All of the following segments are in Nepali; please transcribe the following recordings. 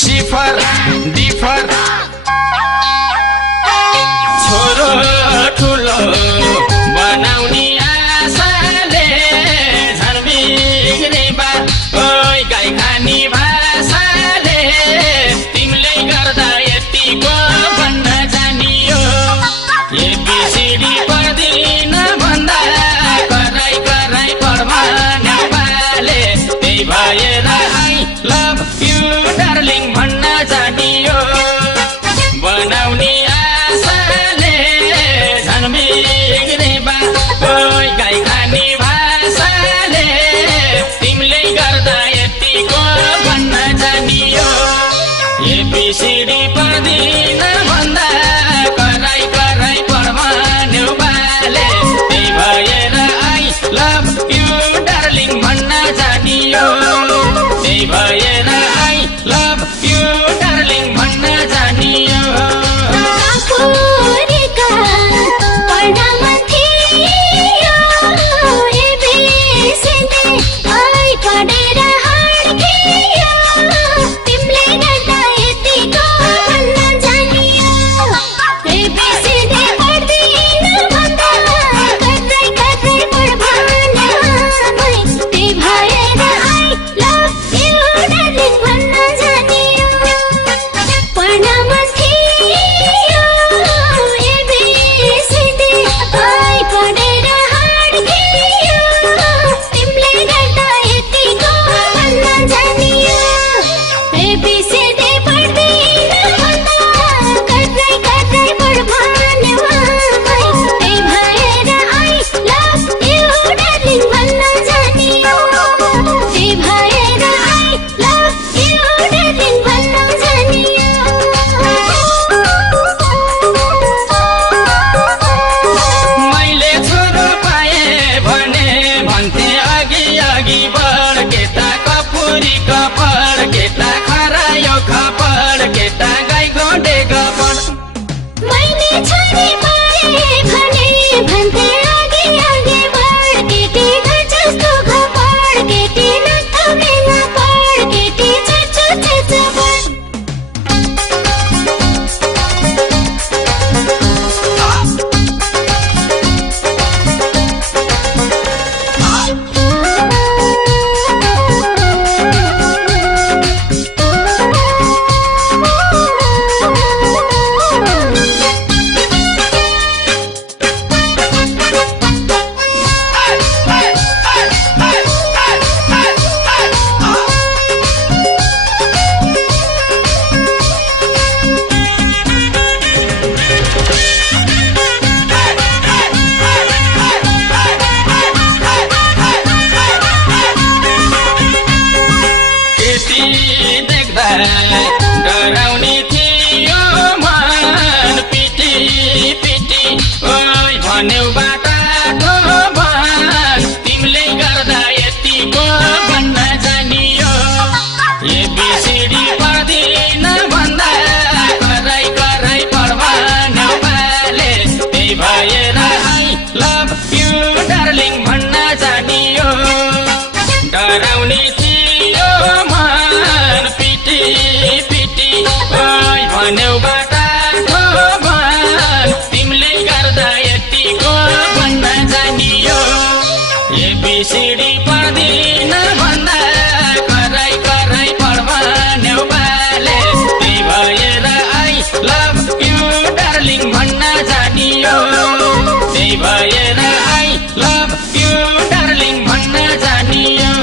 सिफर डिफर छोरो ठुलो बनाउने आशाले झन् बिग्रे बा ओइ गाई खानी भाषाले तिमीले गर्दा यतिको भन्न जानियो एबिसिडी पढ्दिन भन्दा कराई कराई पढ्मा नेपालले त्यही भएर आई लभ यु डार्लिङ भन्न जानियो बनाउने आशाले झन् बिग्रे बा ओइ गाई खानी भाषाले तिमीले गर्दा यतिको भन्न जानियो एबिसिडी पढ्दिन भन्दा कराई कराई पढ्मा नेपालले त्यही भएर आई लभ यु डार्लिङ भन्न जानियो त्यही भएर आई लभ यु डार्लिङ भन्न जानियो डराउने थियो मन पिटी पिटी ओइ भन्यौ बाटाको भन तिमीले गर्दा यतिको भन्न जानियो एबिसिडी पढ्दिन भन्दा कराई कराई पढ्मा नेपालले त्यही भएर आई लभ यु डार्लिङ भन्न जानियो डराउने थियो मन पिटी पिटी ओइ भन्यौ बाटाको भन तिमीले गर्दा यतिको भन्न जानियो एबिसिडी पढ्दिन भन्दा कराई कराई पढ्मा नेपालले त्यही भएर आई लभ यु डार्लिङ भन्न जानियो त्यही भएर आई लभ यु डार्लिङ भन्न जानियो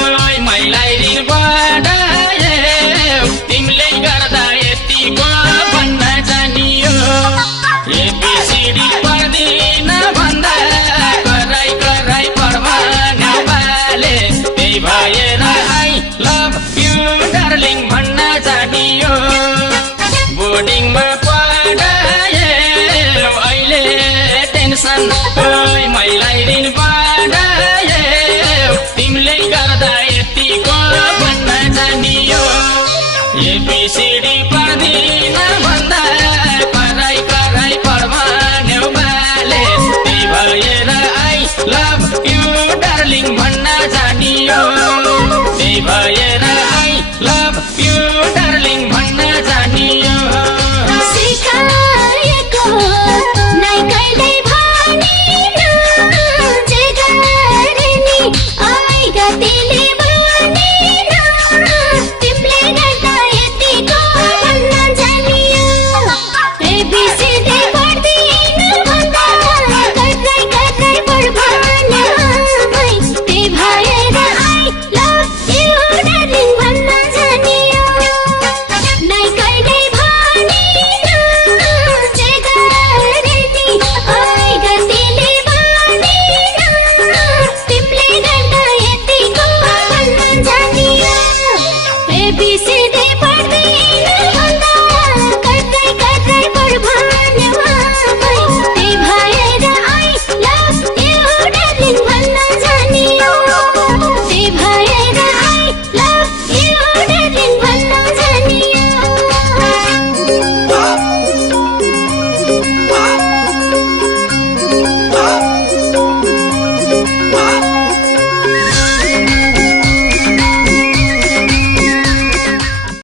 ओइ मैलाई ऋण बढाए तिमीले गर्दा यतिको भन्न जानियो एबिसिडी पढ्दिन भन्दा कराई कराई पढ्न बाले त्यही भए